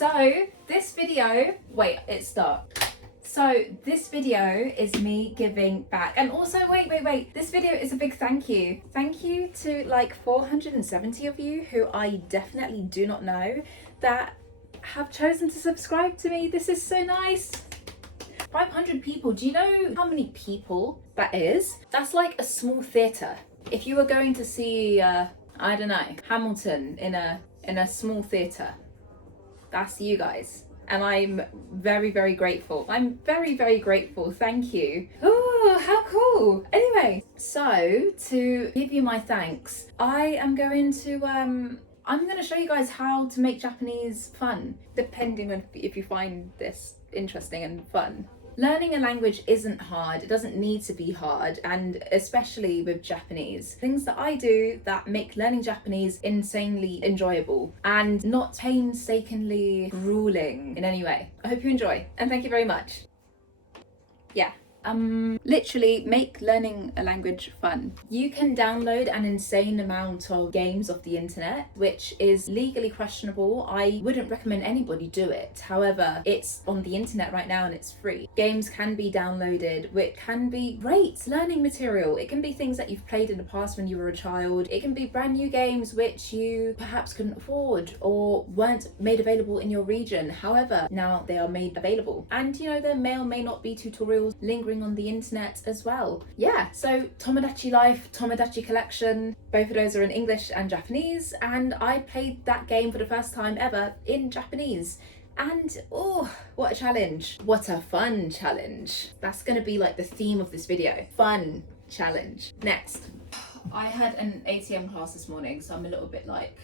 So this video, wait, it's dark. So this video is me giving back, and also wait, this video is a big thank you. Thank you to like 470 of you who I definitely do not know that have chosen to subscribe to me. This is so nice. 500 people, do you know how many people that is? That's like a small theatre. If you were going to see, I don't know, Hamilton in a small theatre, that's you guys. And I'm very, very grateful. I'm very, very grateful. Thank you. Oh, how cool. Anyway, so to give you my thanks, I am going to, I'm going to show you guys how to make Japanese fun, depending on if you find this interesting and fun. Learning a language isn't hard, it doesn't need to be hard, and especially with Japanese. Things that I do that make learning Japanese insanely enjoyable and not painstakingly grueling in any way. I hope you enjoy, and thank you very much. Yeah. Literally make learning a language fun. You can download an insane amount of games off the internet, which is legally questionable. I wouldn't recommend anybody do it. However, it's on the internet right now and it's free. Games can be downloaded, which can be great learning material. It can be things that you've played in the past when you were a child. It can be brand new games which you perhaps couldn't afford or weren't made available in your region. However, now they are made available. And you know, there may or may not be tutorials lingering on the internet as well. Yeah, so Tomodachi Life, Tomodachi Collection, both of those are in English and Japanese, and I played that game for the first time ever in Japanese. And oh, what a challenge. What a fun challenge. That's gonna be like the theme of this video. Fun challenge. Next. I had an ATM class this morning, so I'm a little bit like,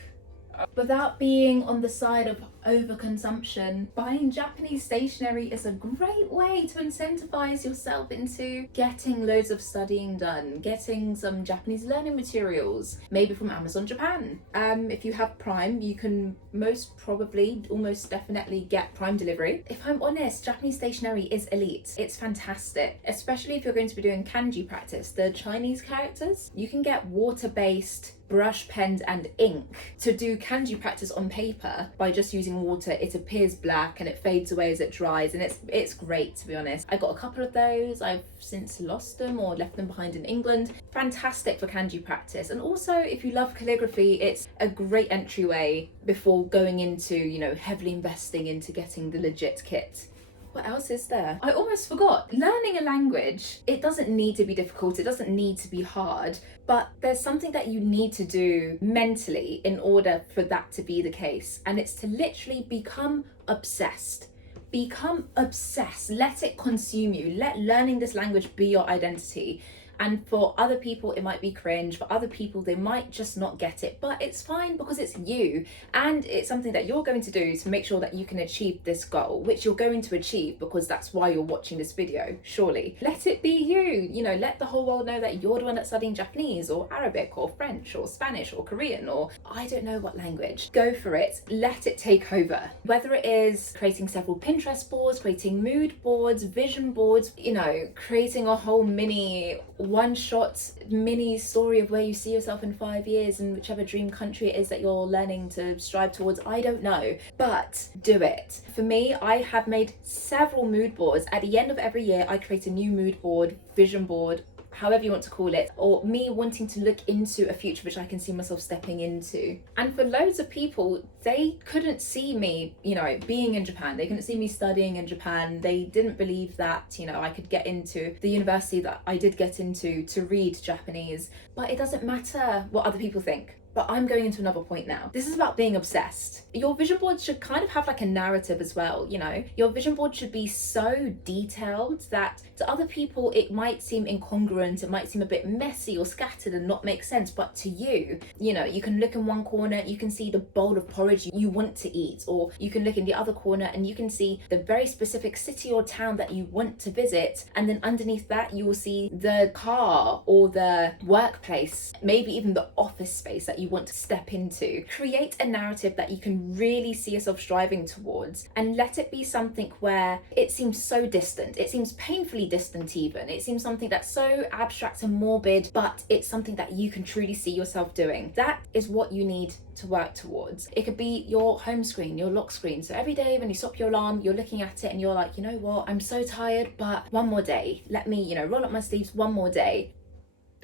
without being on the side of overconsumption, buying Japanese stationery is a great way to incentivize yourself into getting loads of studying done, getting some Japanese learning materials, maybe from Amazon Japan. If you have Prime, you can most probably, almost definitely get Prime delivery. If I'm honest, Japanese stationery is elite. It's fantastic, especially if you're going to be doing kanji practice, the Chinese characters. You can get water-based brush, pens and ink to do kanji practice on paper by just using water. It appears black and it fades away as it dries, and it's great, to be honest. I got a couple of those. I've since lost them or left them behind in England. Fantastic for kanji practice. And also, if you love calligraphy, it's a great entryway before going into, you know, heavily investing into getting the legit kit. What else is there? I almost forgot. Learning a language, it doesn't need to be difficult, it doesn't need to be hard, but there's something that you need to do mentally in order for that to be the case, and it's to literally become obsessed. Become obsessed. Let it consume you. Let learning this language be your identity. And for other people, it might be cringe. For other people, they might just not get it. But it's fine because it's you. And it's something that you're going to do to make sure that you can achieve this goal, which you're going to achieve because that's why you're watching this video, surely. Let it be you. You know, let the whole world know that you're the one that's studying Japanese or Arabic or French or Spanish or Korean or I don't know what language. Go for it. Let it take over. Whether it is creating several Pinterest boards, creating mood boards, vision boards, you know, creating a whole mini one-shot mini story of where you see yourself in 5 years in whichever dream country it is that you're learning to strive towards. I don't know, but do it. For me, I have made several mood boards. At the end of every year, I create a new mood board, vision board, however you want to call it, or me wanting to look into a future which I can see myself stepping into. And for loads of people, they couldn't see me, you know, being in Japan. They couldn't see me studying in Japan. They didn't believe that, you know, I could get into the university that I did get into to read Japanese. But it doesn't matter what other people think. But I'm going into another point now. This is about being obsessed. Your vision board should kind of have like a narrative as well, you know? Your vision board should be so detailed that to other people it might seem incongruent, it might seem a bit messy or scattered and not make sense, but to you, you know, you can look in one corner, you can see the bowl of porridge you want to eat, or you can look in the other corner and you can see the very specific city or town that you want to visit, and then underneath that you will see the car or the workplace, maybe even the office space that you you want to step into. Create a narrative that you can really see yourself striving towards, and let it be something where it seems so distant. It seems painfully distant even. It seems something that's so abstract and morbid, but it's something that you can truly see yourself doing. That is what you need to work towards. It could be your home screen, your lock screen. So every day when you stop your alarm, you're looking at it and you're like, you know what, I'm so tired, but one more day. Let me, roll up my sleeves one more day.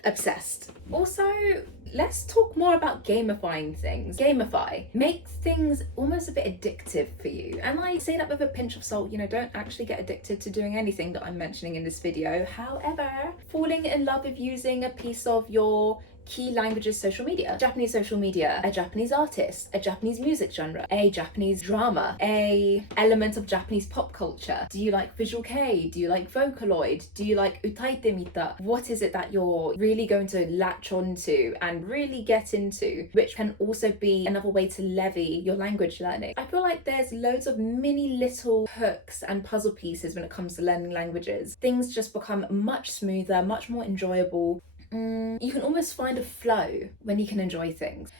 Obsessed. Also, let's talk more about gamifying things. Gamify. Make things almost a bit addictive for you. And I say that with a pinch of salt, don't actually get addicted to doing anything that I'm mentioning in this video. However, falling in love with using a piece of your key languages social media, Japanese social media, a Japanese artist, a Japanese music genre, a Japanese drama, a element of Japanese pop culture. Do you like visual kei? Do you like Vocaloid? Do you like utaite mita? What is it that you're really going to latch onto and really get into, which can also be another way to levy your language learning? I feel like there's loads of mini little hooks and puzzle pieces when it comes to learning languages. Things just become much smoother, much more enjoyable. You can almost find a flow when you can enjoy things.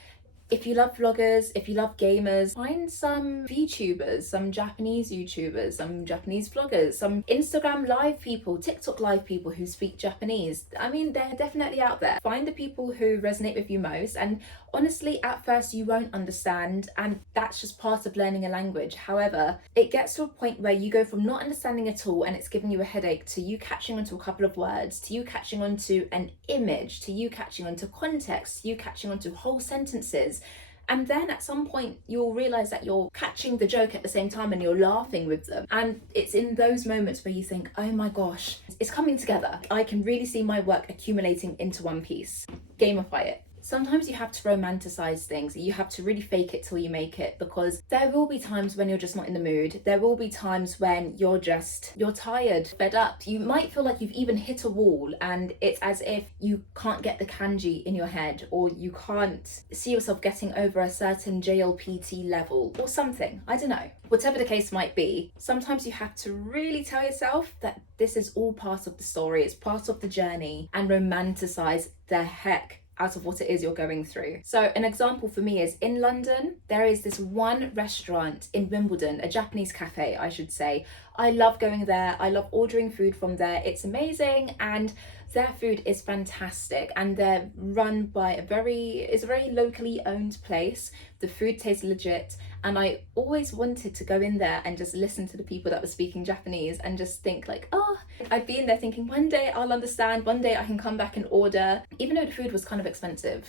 If you love vloggers, if you love gamers, find some VTubers, some Japanese YouTubers, some Japanese vloggers, some Instagram live people, TikTok live people who speak Japanese. I mean, they're definitely out there. Find the people who resonate with you most, and honestly, at first you won't understand, and that's just part of learning a language. However, it gets to a point where you go from not understanding at all and it's giving you a headache, to you catching onto a couple of words, to you catching onto an image, to you catching onto context, to you catching onto whole sentences. And then at some point you'll realize that you're catching the joke at the same time and you're laughing with them. And it's in those moments where you think, oh my gosh, it's coming together. I can really see my work accumulating into one piece. Gamify it. Sometimes you have to romanticize things. You have to really fake it till you make it, because there will be times when you're just not in the mood. There will be times when you're tired, fed up. You might feel like you've even hit a wall and it's as if you can't get the kanji in your head, or you can't see yourself getting over a certain JLPT level or something. I don't know. Whatever the case might be, sometimes you have to really tell yourself that this is all part of the story. It's part of the journey, and romanticize the heck out of what it is you're going through. So an example for me is in London, there is this one restaurant in Wimbledon, a Japanese cafe, I should say. I love going there. I love ordering food from there. It's amazing, and their food is fantastic, and they're run by it's a very locally owned place. The food tastes legit, and I always wanted to go in there and just listen to the people that were speaking Japanese and just think like, oh, I'd be in there thinking one day I'll understand, one day I can come back and order, even though the food was kind of expensive.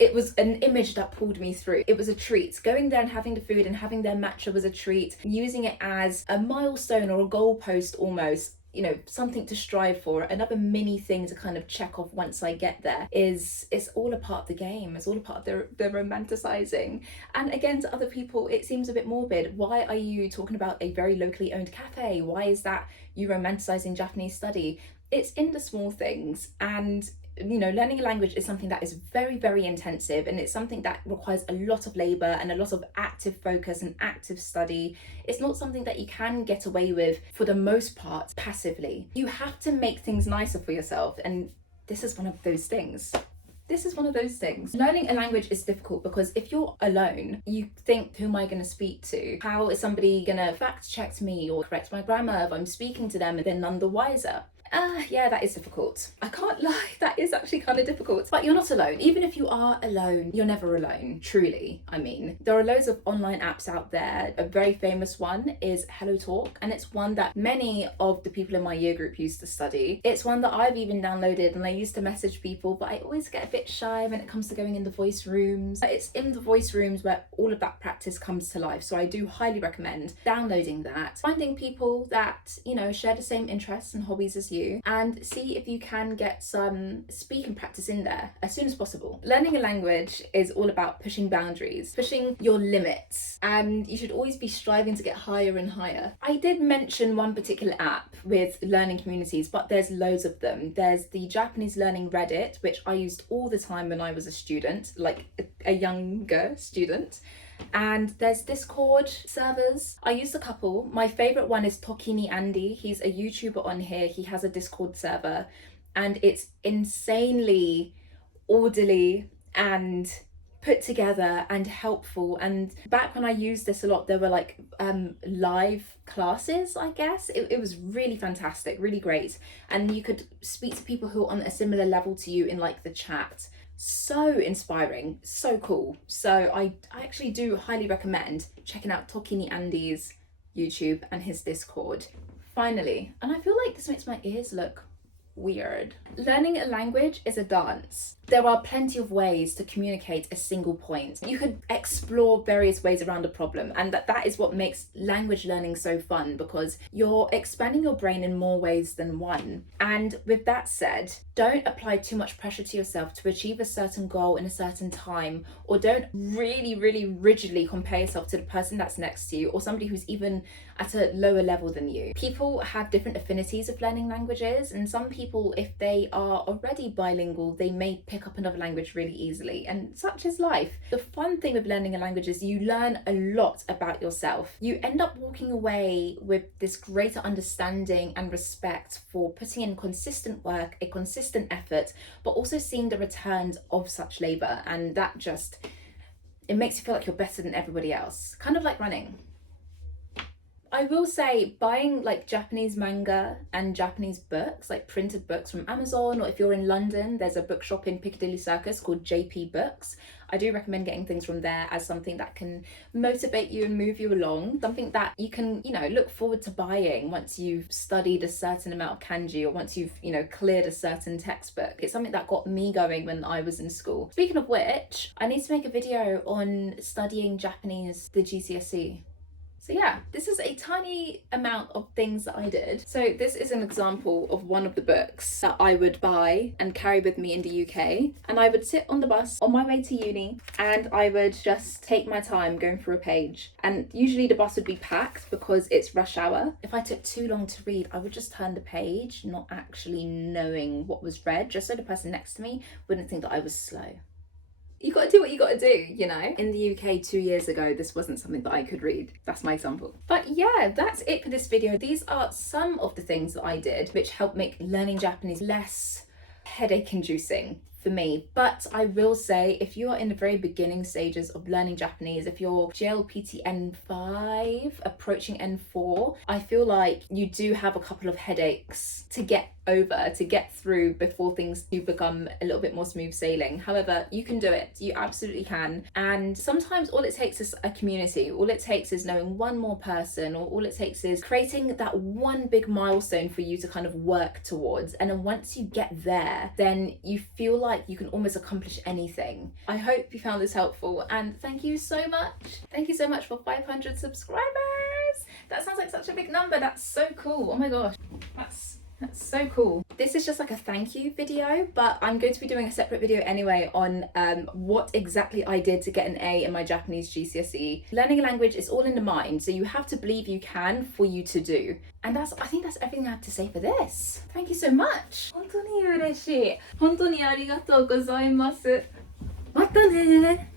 It was an image that pulled me through. It was a treat. Going there and having the food and having their matcha was a treat. Using it as a milestone or a goalpost almost, something to strive for, another mini thing to kind of check off once I get there, it's all a part of the game. It's all a part of the romanticizing. And again, to other people, it seems a bit morbid. Why are you talking about a very locally owned cafe? Why is that you romanticizing Japanese study? It's in the small things. And learning a language is something that is very, very intensive, and it's something that requires a lot of labor and a lot of active focus and active study. It's not something that you can get away with for the most part passively. You have to make things nicer for yourself, and this is one of those things. Learning a language is difficult because if you're alone, you think, who am I going to speak to? How is somebody going to fact check me or correct my grammar if I'm speaking to them and they're none the wiser? Yeah, that is difficult. I can't lie, that is actually kind of difficult. But you're not alone. Even if you are alone, you're never alone, truly. I mean, there are loads of online apps out there. A very famous one is Hello Talk, and it's one that many of the people in my year group used to study. It's one that I've even downloaded, and I used to message people, but I always get a bit shy when it comes to going in the voice rooms. It's in the voice rooms where all of that practice comes to life, so I do highly recommend downloading that, finding people that, share the same interests and hobbies as you, and see if you can get some speaking practice in there as soon as possible. Learning a language is all about pushing boundaries, pushing your limits, and you should always be striving to get higher and higher. I did mention one particular app with learning communities, but there's loads of them. There's the Japanese Learning Reddit, which I used all the time when I was a student, like a younger student. And there's Discord servers. I used a couple. My favorite one is Tokini Andy. He's a YouTuber on here. He has a Discord server, and it's insanely orderly and put together and helpful. And back when I used this a lot, there were like live classes, I guess. It was really fantastic, really great. And you could speak to people who are on a similar level to you in like the chat. So inspiring, so cool. So I actually do highly recommend checking out Tokini Andy's YouTube and his Discord. Finally, and I feel like this makes my ears look weird. Learning a language is a dance. There are plenty of ways to communicate a single point. You could explore various ways around a problem, and that is what makes language learning so fun, because you're expanding your brain in more ways than one. And with that said, don't apply too much pressure to yourself to achieve a certain goal in a certain time, or don't really rigidly compare yourself to the person that's next to you or somebody who's even at a lower level than you. People have different affinities of learning languages, and some people, if they are already bilingual, they may pick up another language really easily, and such is life. The fun thing with learning a language is you learn a lot about yourself. You end up walking away with this greater understanding and respect for putting in consistent work, a consistent effort, but also seeing the returns of such labor, and that just, it makes you feel like you're better than everybody else, kind of like running. I will say, buying like Japanese manga and Japanese books, like printed books from Amazon, or if you're in London, there's a bookshop in Piccadilly Circus called JP Books. I do recommend getting things from there as something that can motivate you and move you along, something that you can, you know, look forward to buying once you've studied a certain amount of kanji, or once you've, you know, cleared a certain textbook. It's something that got me going when I was in school. Speaking of which, I need to make a video on studying Japanese, the GCSE. So yeah, this is a tiny amount of things that I did. So this is an example of one of the books that I would buy and carry with me in the UK. And I would sit on the bus on my way to uni, and I would just take my time going through a page. And usually the bus would be packed because it's rush hour. If I took too long to read, I would just turn the page, not actually knowing what was read, just so the person next to me wouldn't think that I was slow. You gotta do what you gotta do, you know? In the UK 2 years ago, this wasn't something that I could read. That's my example. But yeah, that's it for this video. These are some of the things that I did which helped make learning Japanese less headache inducing for me. But I will say, if you are in the very beginning stages of learning Japanese, if you're JLPT N5 approaching N4, I feel like you do have a couple of headaches to get over, to get through before things do become a little bit more smooth sailing. However, you can do it. You absolutely can. And sometimes all it takes is a community. All it takes is knowing one more person, or all it takes is creating that one big milestone for you to kind of work towards. And then once you get there, then you feel like you can almost accomplish anything. I hope you found this helpful, and thank you so much. Thank you so much for 500 subscribers. That sounds like such a big number. That's so cool. Oh my gosh. That's so cool. This is just like a thank you video, but I'm going to be doing a separate video anyway on what exactly I did to get an A in my Japanese GCSE. Learning a language is all in the mind, so you have to believe you can for you to do. And I think that's everything I have to say for this. Thank you so much. 本当に嬉しい。本当にありがとうございます。またね。